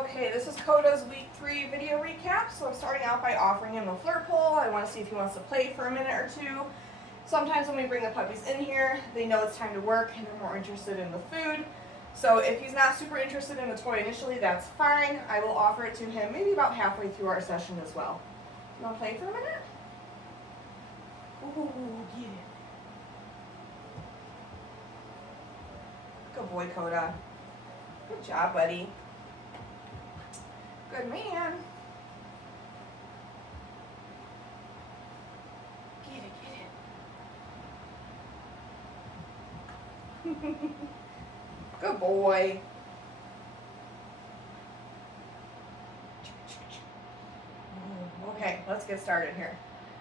Okay, this is Koda's week 3 video recap. So I'm starting out by offering him a flirt pole. I want to see if he wants to play for a minute or two. Sometimes when we bring the puppies in here, they know it's time to work and they're more interested in the food. So if he's not super interested in the toy initially, that's fine. I will offer it to him maybe about halfway through our session as well. You want to play for a minute? Ooh, get it. Good boy, Koda. Good job, buddy. Good man. Get it. Good boy. Okay, let's get started here.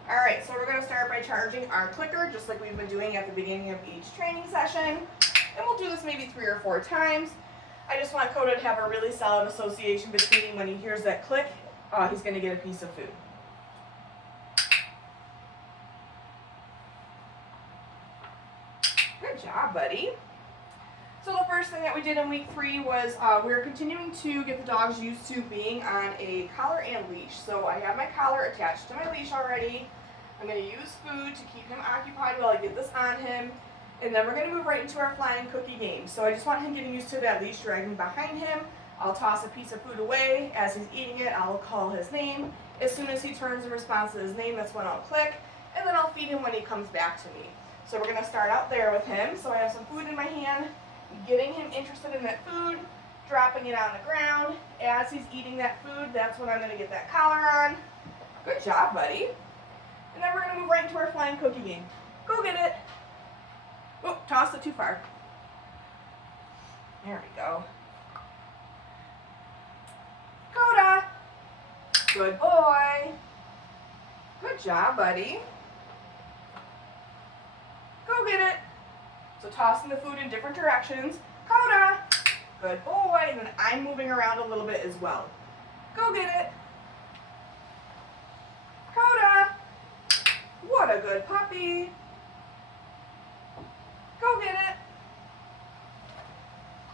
All right, so we're going to start by charging our clicker, just like we've been doing at the beginning of each training session. And we'll do this maybe 3 or 4 times. I just want Koda to have a really solid association between when he hears that click, he's going to get a piece of food. Good job, buddy. So the first thing that we did in week 3 was we're continuing to get the dogs used to being on a collar and leash. So I have my collar attached to my leash already. I'm going to use food to keep him occupied while I get this on him. And then we're going to move right into our flying cookie game. So I just want him getting used to that leash dragging behind him. I'll toss a piece of food away. As he's eating it, I'll call his name. As soon as he turns in response to his name, that's when I'll click. And then I'll feed him when he comes back to me. So we're going to start out there with him. So I have some food in my hand, getting him interested in that food, dropping it on the ground. As he's eating that food, that's when I'm going to get that collar on. Good job, buddy. And then we're going to move right into our flying cookie game. Go get it. Oh, tossed it too far. There we go. Koda. Good boy. Good job, buddy. Go get it. So tossing the food in different directions. Koda. Good boy. And then I'm moving around a little bit as well. Go get it. Koda. What a good puppy. Go get it.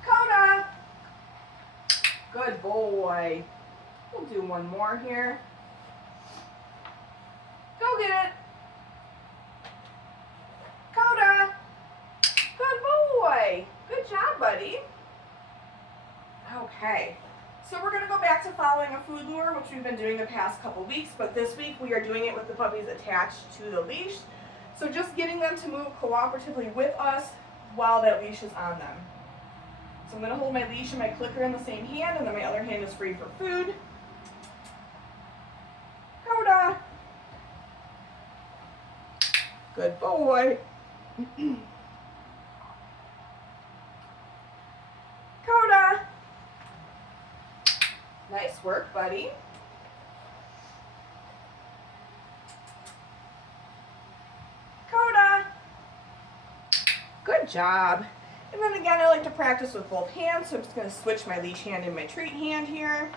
Koda. Good boy. We'll do one more here. Go get it. Koda. Good boy. Good job, buddy. Okay. So we're going to go back to following a food lure, which we've been doing the past couple weeks, but this week we are doing it with the puppies attached to the leash. So just getting them to move cooperatively with us while that leash is on them. So I'm going to hold my leash and my clicker in the same hand, and then my other hand is free for food. Koda. Good boy. Koda. Nice work, buddy. Good job. And then again, I like to practice with both hands, so I'm just going to switch my leash hand and my treat hand here.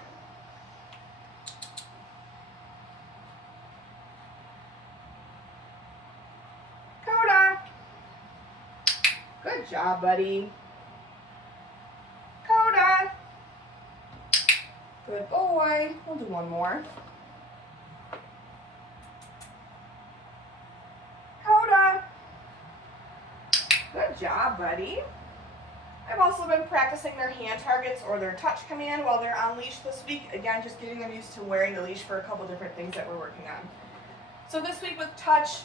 Koda. Good job, buddy. Koda. Good boy. We'll do one more. Good job, buddy. I've also been practicing their hand targets or their touch command while they're on leash this week. Again, just getting them used to wearing the leash for a couple different things that we're working on. So this week with touch,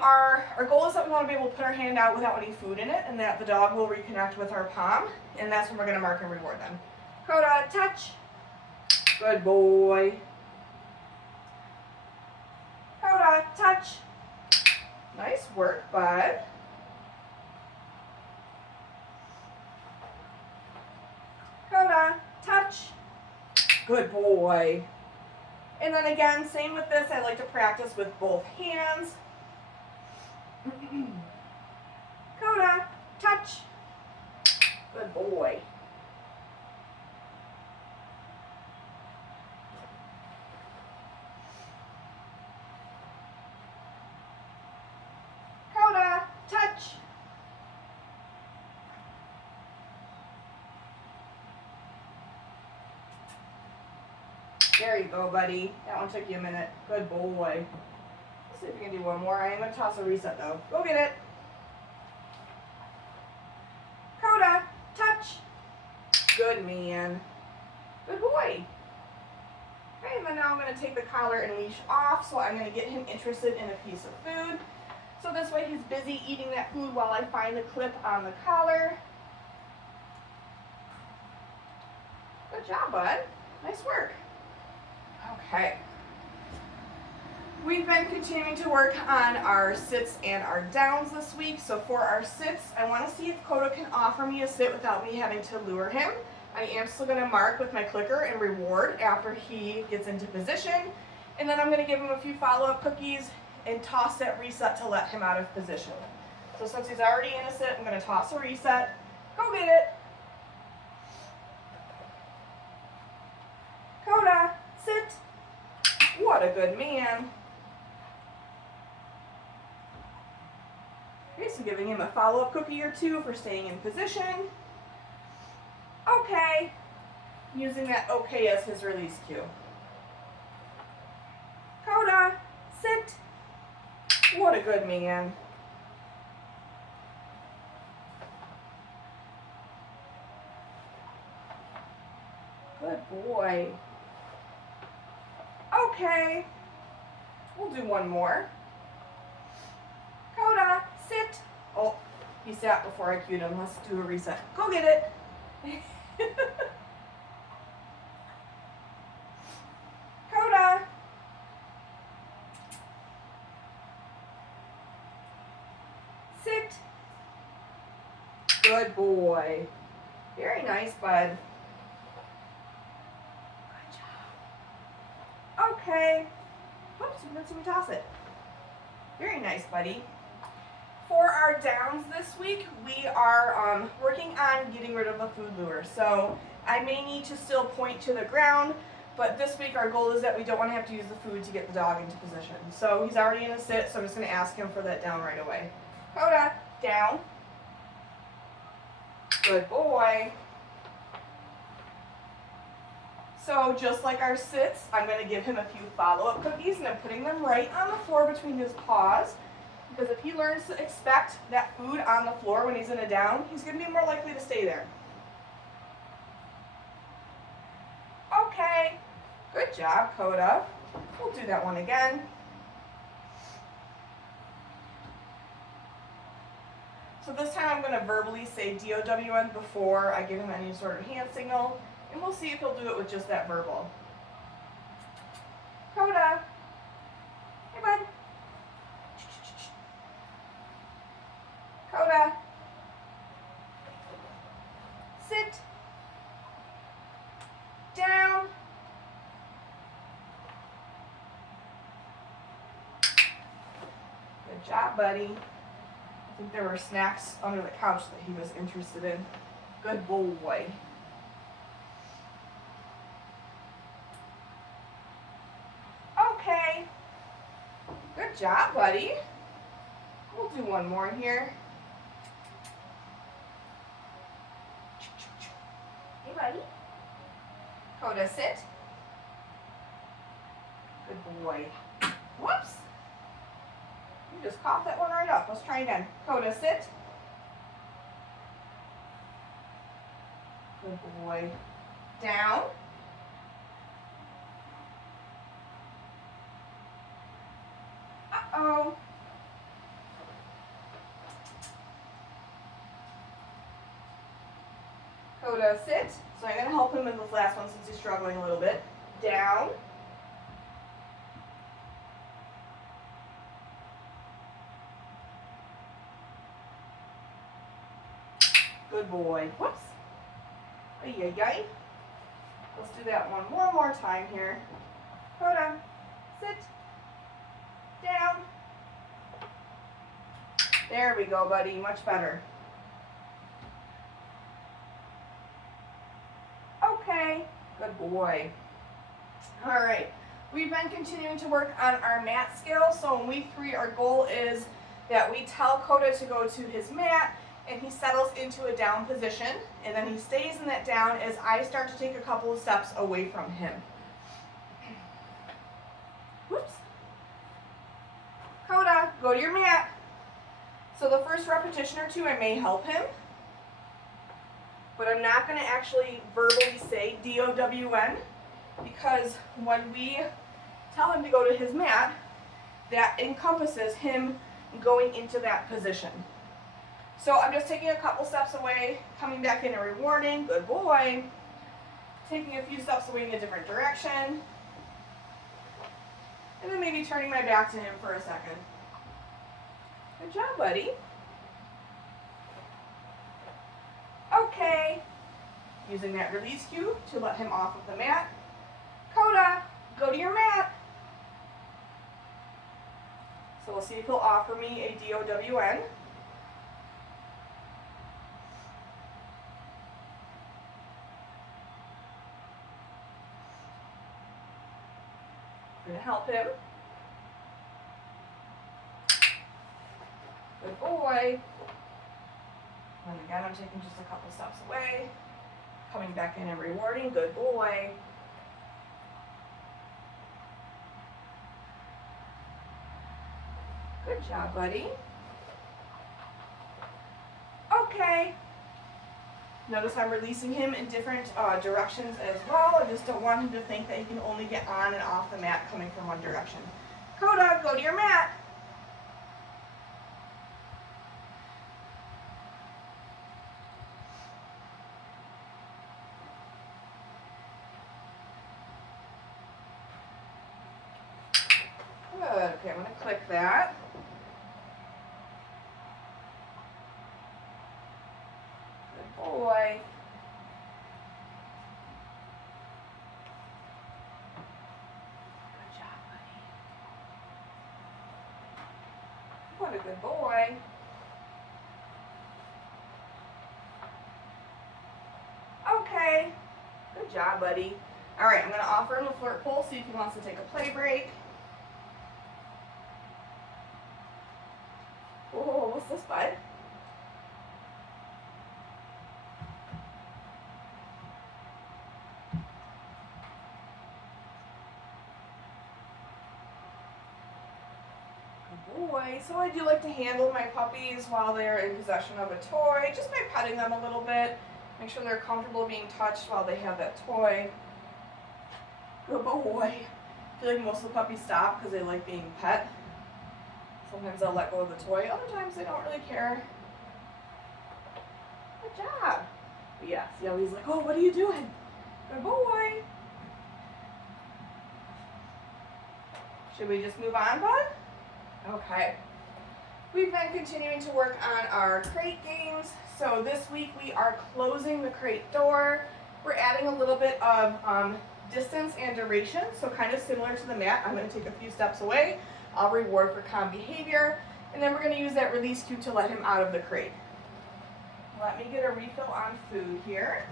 our goal is that we want to be able to put our hand out without any food in it, and that the dog will reconnect with our palm, and that's when we're going to mark and reward them. Koda, touch. Good boy. Koda, touch. Nice work, bud. Koda, touch. Good boy. And then again, same with this, I like to practice with both hands. Koda, touch. Good boy. Koda, touch. There you go, buddy. That one took you a minute. Good boy. Let's see if we can do one more. I am going to toss a reset, though. Go get it. Koda, touch. Good man. Good boy. Okay, and then now I'm going to take the collar and leash off, so I'm going to get him interested in a piece of food. So this way he's busy eating that food while I find the clip on the collar. Good job, bud. Nice work. Okay. We've been continuing to work on our sits and our downs this week. So for our sits, I want to see if Koda can offer me a sit without me having to lure him. I am still going to mark with my clicker and reward after he gets into position. And then I'm going to give him a few follow-up cookies and toss that reset to let him out of position. So since he's already in a sit, I'm going to toss a reset. Go get it. Koda, sit. What a good man. Okay, so giving him a follow-up cookie or two for staying in position. Okay. Using that okay as his release cue. Koda, sit. What a good man. Good boy. Okay. We'll do one more. Koda, sit. Oh, he sat before I cued him. Let's do a reset. Go get it. Koda. Sit. Good boy. Very nice, bud. Good job. Okay. Whoops, let's toss it. Very nice, buddy. For our downs this week, we are working on getting rid of the food lure. So I may need to still point to the ground, but this week our goal is that we don't want to have to use the food to get the dog into position. So he's already in a sit, so I'm just going to ask him for that down right away. Koda, down. Good boy. So just like our sits, I'm going to give him a few follow-up cookies, and I'm putting them right on the floor between his paws. Because if he learns to expect that food on the floor when he's in a down, he's going to be more likely to stay there. Okay. Good job, Koda. We'll do that one again. So this time I'm going to verbally say DOWN before I give him any sort of hand signal. And we'll see if he'll do it with just that verbal. Koda. Hey, bud. Koda. Sit. Down. Good job, buddy. I think there were snacks under the couch that he was interested in. Good boy. Okay. Good job, buddy. We'll do one more here. Hey, buddy. Koda, sit. Good boy. Whoops. You just coughed that one right up. Let's try again. Koda, sit. Good boy. Down. Uh-oh. Koda, sit. So I'm going to help him in this last one since he's struggling a little bit. Down. Good boy. Whoops. Ay, ay, ay. Let's do that one more time here. Koda, sit. Down. There we go, buddy. Much better. Okay. Good boy. All right. We've been continuing to work on our mat scale. So in week 3, our goal is that we tell Koda to go to his mat and he settles into a down position, and then he stays in that down as I start to take a couple of steps away from him. go to your mat. So the first repetition or two, I may help him, but I'm not going to actually verbally say D-O-W-N, because when we tell him to go to his mat, that encompasses him going into that position. So I'm just taking a couple steps away, coming back in and rewarding, good boy. Taking a few steps away in a different direction. And then maybe turning my back to him for a second. Good job, buddy. Okay. Using that release cue to let him off of the mat. Koda, go to your mat. So we'll see if he'll offer me a D-O-W-N. I'm going to help him. Good boy. And again, I'm taking just a couple steps away. Coming back in and rewarding. Good boy. Good job, buddy. Okay. Notice I'm releasing him in different directions as well. I just don't want him to think that he can only get on and off the mat coming from one direction. Koda, go to your mat. Good. Okay, I'm going to click that. Good boy. Good job, buddy. What a good boy. Okay. Good job, buddy. All right, I'm going to offer him a flirt pole, see if he wants to take a play break. Oh, what's this, bud? Good boy. So I do like to handle my puppies while they're in possession of a toy, just by petting them a little bit. Make sure they're comfortable being touched while they have that toy. Good boy. I feel like most of the puppies stop because they like being pet. Sometimes they'll let go of the toy. Other times they don't really care. Good job. But yeah, see how he's like, oh, what are you doing? Good boy. Should we just move on, bud? Okay. We've been continuing to work on our crate games. So this week we are closing the crate door. We're adding a little bit of distance and duration. So kind of similar to the mat. I'm going to take a few steps away. I'll reward for calm behavior, and then we're going to use that release cue to let him out of the crate. Let me get a refill on food here.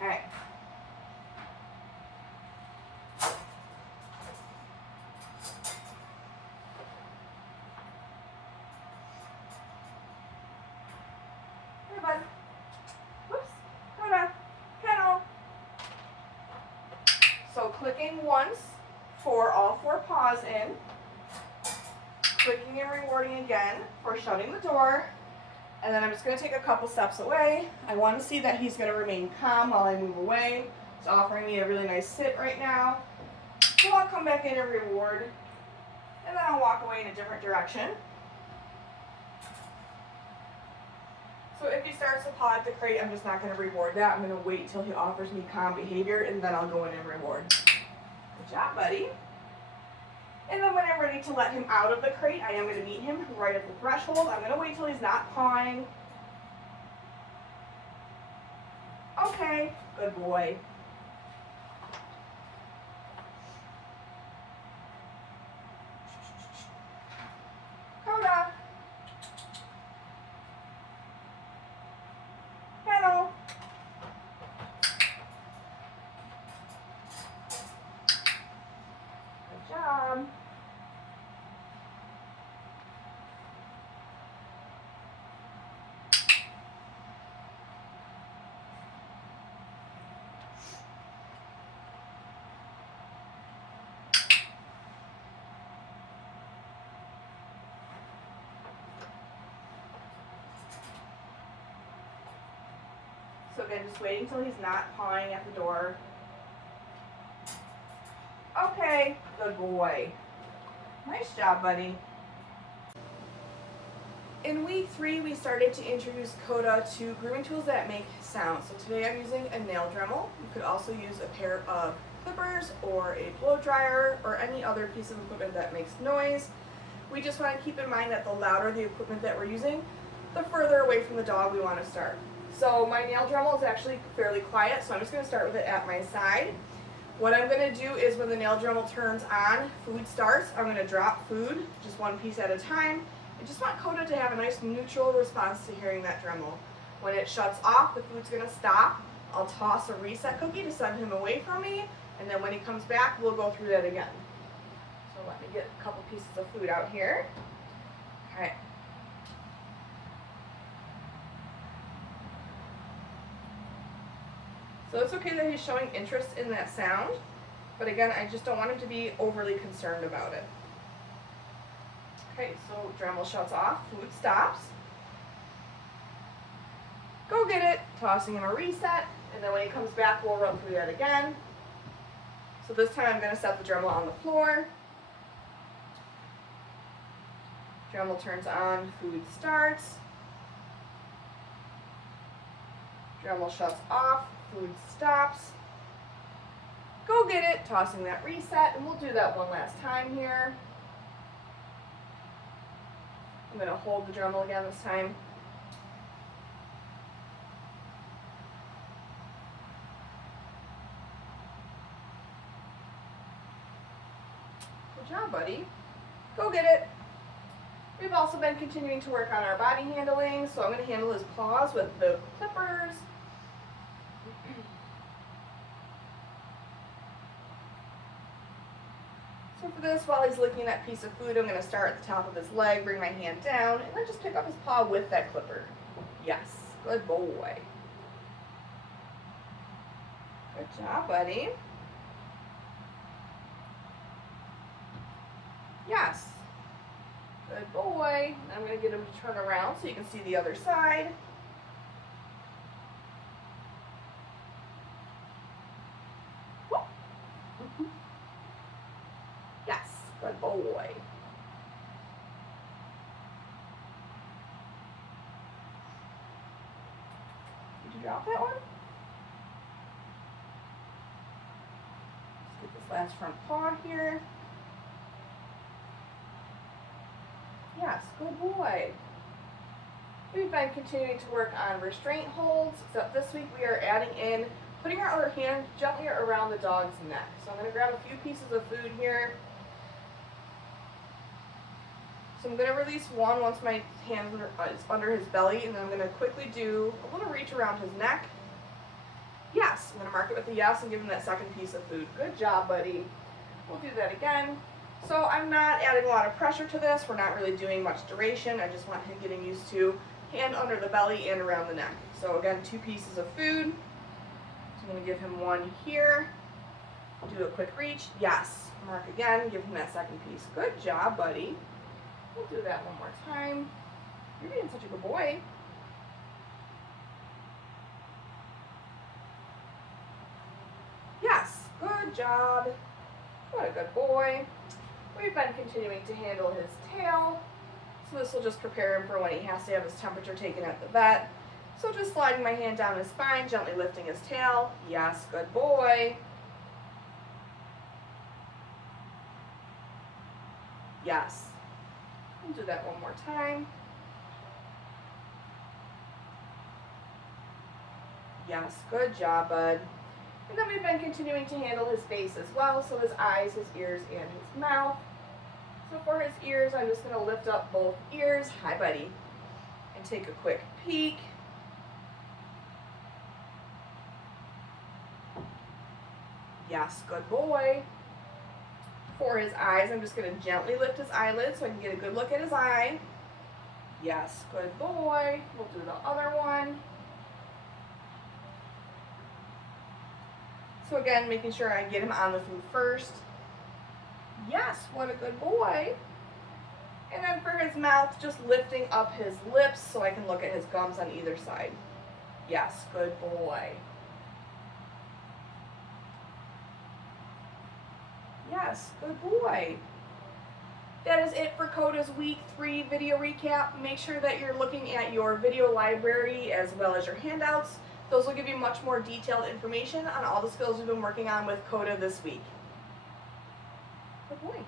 Okay. Here, bud. Whoops. Koda. Kennel. So clicking once for all 4 paws in. Clicking and rewarding again for shutting the door. And then I'm just going to take a couple steps away. I want to see that he's going to remain calm while I move away. He's offering me a really nice sit right now. So I'll come back in and reward. And then I'll walk away in a different direction. So if he starts to paw at the crate, I'm just not going to reward that. I'm going to wait till he offers me calm behavior, and then I'll go in and reward. Good job, buddy. And then when I'm ready to let him out of the crate, I am going to meet him right at the threshold. I'm going to wait till he's not pawing. Okay, good boy. Koda. Hello. Good job. So again, just waiting until he's not pawing at the door. Okay, good boy. Nice job, buddy. In week 3, we started to introduce Koda to grooming tools that make sound. So today I'm using a nail Dremel. You could also use a pair of clippers or a blow dryer or any other piece of equipment that makes noise. We just want to keep in mind that the louder the equipment that we're using, the further away from the dog we want to start. So my nail Dremel is actually fairly quiet, so I'm just going to start with it at my side. What I'm going to do is when the nail Dremel turns on, food starts, I'm going to drop food, just one piece at a time. I just want Koda to have a nice neutral response to hearing that Dremel. When it shuts off, the food's going to stop. I'll toss a reset cookie to send him away from me, and then when he comes back, we'll go through that again. So let me get a couple pieces of food out here. Okay. So it's okay that he's showing interest in that sound, but again, I just don't want him to be overly concerned about it. Okay, so Dremel shuts off, food stops. Go get it, tossing him a reset, and then when he comes back, we'll run through that again. So this time I'm going to set the Dremel on the floor. Dremel turns on, food starts. Dremel shuts off, food stops. Go get it, tossing that reset, and we'll do that one last time here. I'm going to hold the Dremel again this time. Good job, buddy. Go get it. We've also been continuing to work on our body handling, so I'm going to handle his paws with the clippers. So for this, while he's licking that piece of food, I'm going to start at the top of his leg, bring my hand down, and then just pick up his paw with that clipper. Yes, good boy. Good job, buddy. Yes. Good boy. I'm going to get him to turn around so you can see the other side. Yes, good boy. Did you drop that one? Let's get this last front paw here. Yes, good boy. We've been continuing to work on restraint holds, except this week we are adding in putting our other hand gently around the dog's neck. So I'm going to grab a few pieces of food here. So I'm going to release one once my hand is under his belly, and then I'm going to quickly do a little reach around his neck. Yes, I'm going to mark it with a yes and give him that second piece of food. Good job, buddy. We'll do that again. So I'm not adding a lot of pressure to this. We're not really doing much duration. I just want him getting used to hand under the belly and around the neck. So again, 2 pieces of food. So I'm going to give him one here. Do a quick reach. Yes. Mark again. Give him that second piece. Good job, buddy. We'll do that one more time. You're being such a good boy. Yes. Good job. What a good boy. We've been continuing to handle his tail. So this will just prepare him for when he has to have his temperature taken at the vet. So just sliding my hand down his spine, gently lifting his tail. Yes, good boy. Yes. We'll do that one more time. Yes, good job, bud. And then we've been continuing to handle his face as well, so his eyes, his ears, and his mouth. So for his ears, I'm just going to lift up both ears, hi buddy, and take a quick peek. Yes, good boy. For his eyes, I'm just going to gently lift his eyelids so I can get a good look at his eye. Yes, good boy. We'll do the other one. So again, making sure I get him on the food first. Yes, what a good boy. And then for his mouth, just lifting up his lips so I can look at his gums on either side. Yes, good boy. Yes, good boy. That is it for Koda's week 3 video recap. Make sure that you're looking at your video library as well as your handouts. Those will give you much more detailed information on all the skills we've been working on with Koda this week. Good boy.